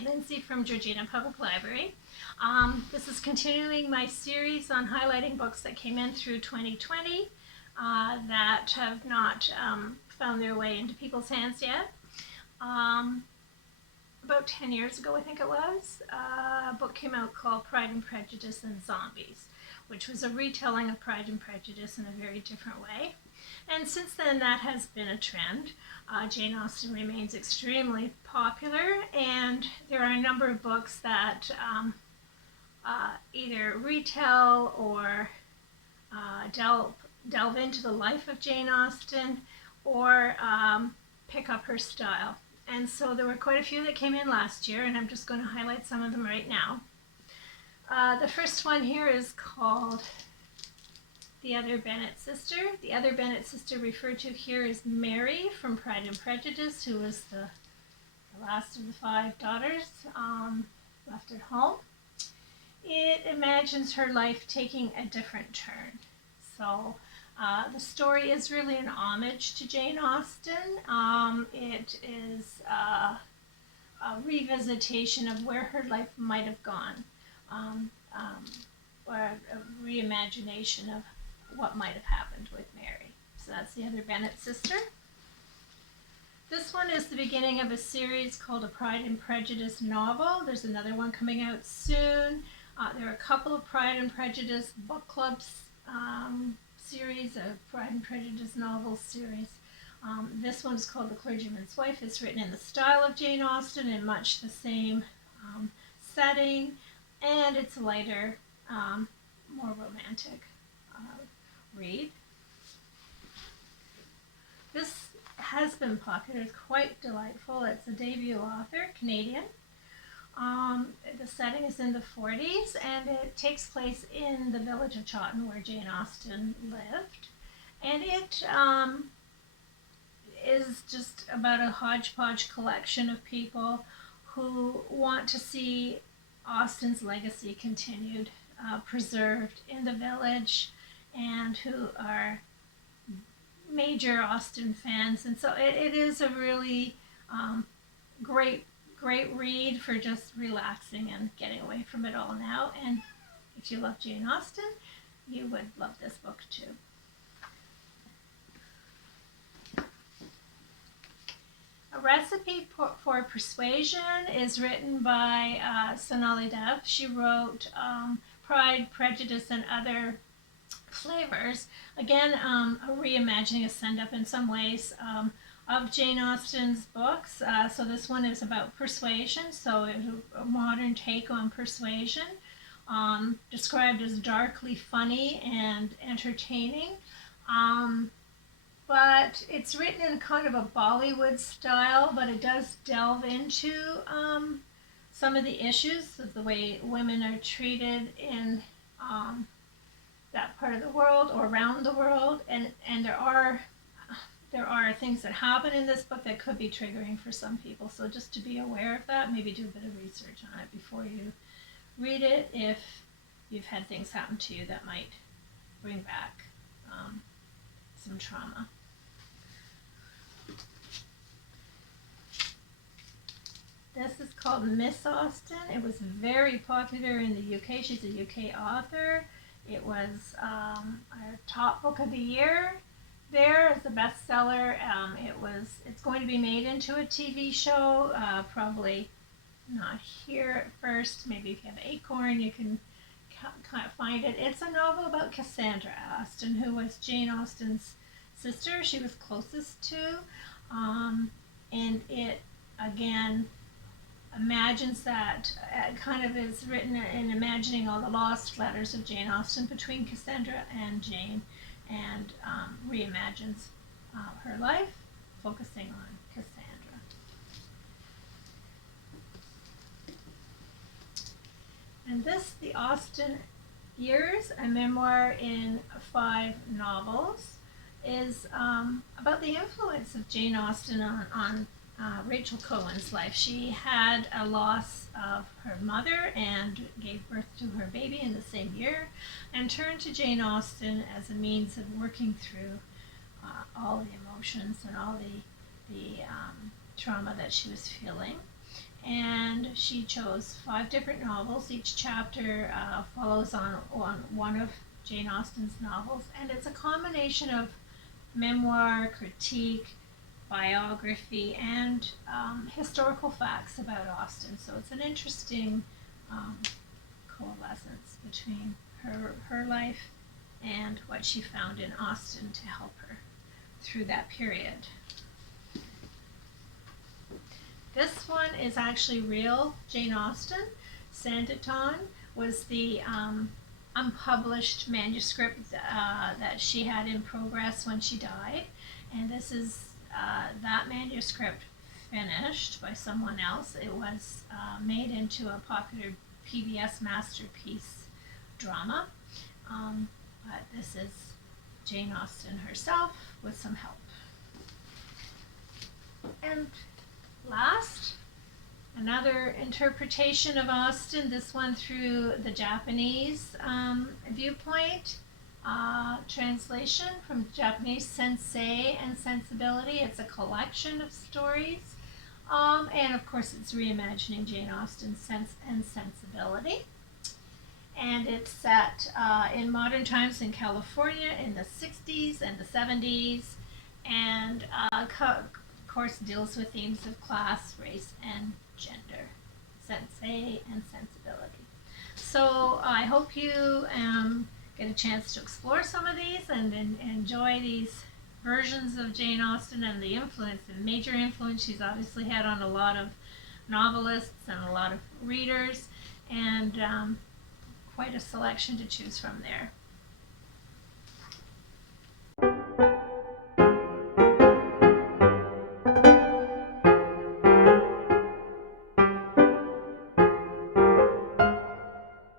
Hi, Lindsay from Georgina Public Library. This is continuing my series on highlighting books that came in through 2020 that have not found their way into people's hands yet. About 10 years ago, I think it was, a book came out called Pride and Prejudice and Zombies, which was a retelling of Pride and Prejudice in a very different way. And since then, that has been a trend. Jane Austen remains extremely popular, and there are a number of books that either retell or delve into the life of Jane Austen or pick up her style. And so there were quite a few that came in last year, and I'm just going to highlight some of them right now. The first one here is called The Other Bennett Sister. The Other Bennett Sister referred to here is Mary from Pride and Prejudice, who was the last of the 5 daughters left at home. It imagines her life taking a different turn. So the story is really an homage to Jane Austen. It is a revisitation of where her life might have gone, or a reimagination of what might have happened with Mary. So that's The Other Bennett Sister. This one is the beginning of a series called A Pride and Prejudice novel. There's another one coming out soon. There are a couple of Pride and Prejudice book clubs series, a Pride and Prejudice novel series. This one is called The Clergyman's Wife. It's written in the style of Jane Austen in much the same setting, and it's a lighter, more romantic read. This has been popular. It's quite delightful. It's a debut author, Canadian. The setting is in the 40s, and it takes place in the village of Chawton, where Jane Austen lived. And it is just about a hodgepodge collection of people who want to see Austen's legacy continued, preserved in the village, and who are major Austen fans. And so it is a really great read for just relaxing and getting away from it all now. And if you love Jane Austen, you would love this book too. A Recipe for Persuasion is written by Sonali. She wrote Pride, Prejudice, and Other Flavors. Again, a reimagining, a send-up in some ways of Jane Austen's books. So this one is about persuasion, so it's a modern take on persuasion, described as darkly funny and entertaining. But it's written in kind of a Bollywood style, but it does delve into some of the issues of the way women are treated in that part of the world or around the world, and there are things that happen in this book that could be triggering for some people. So just to be aware of that, maybe do a bit of research on it before you read it if you've had things happen to you that might bring back some trauma. This is called Miss Austen. It was very popular in the UK. She's a UK author. It was our top book of the year there as a bestseller. It's going to be made into a TV show, probably not here at first. Maybe if you have Acorn, you can kind of find it. It's a novel about Cassandra Austen, who was Jane Austen's sister she was closest to. And it, again, imagines that, kind of is written in imagining all the lost letters of Jane Austen between Cassandra and Jane, and reimagines her life, focusing on Cassandra. And this, The Austen Years, a memoir in 5 novels, is about the influence of Jane Austen on Rachel Cohen's life. She had a loss of her mother and gave birth to her baby in the same year, and turned to Jane Austen as a means of working through all the emotions and all the trauma that she was feeling. and she chose 5 different novels. Each chapter follows on one of Jane Austen's novels, and it's a combination of memoir, critique, biography, and historical facts about Austen. So it's an interesting coalescence between her life and what she found in Austen to help her through that period. This one is actually real Jane Austen. Sanditon was the unpublished manuscript that she had in progress when she died, and this is that manuscript finished by someone else. It was made into a popular PBS masterpiece drama, but this is Jane Austen herself with some help. And last, another interpretation of Austen, this one through the Japanese viewpoint, translation from Japanese, Sansei and Sensibility. It's a collection of stories, and of course it's reimagining Jane Austen's Sense and Sensibility. And it's set in modern times in California in the 60s and the 70s, and of course deals with themes of class, race, and gender. Sansei and Sensibility. So I hope you get a chance to explore some of these and enjoy these versions of Jane Austen and the influence, the major influence she's obviously had on a lot of novelists and a lot of readers, and quite a selection to choose from there.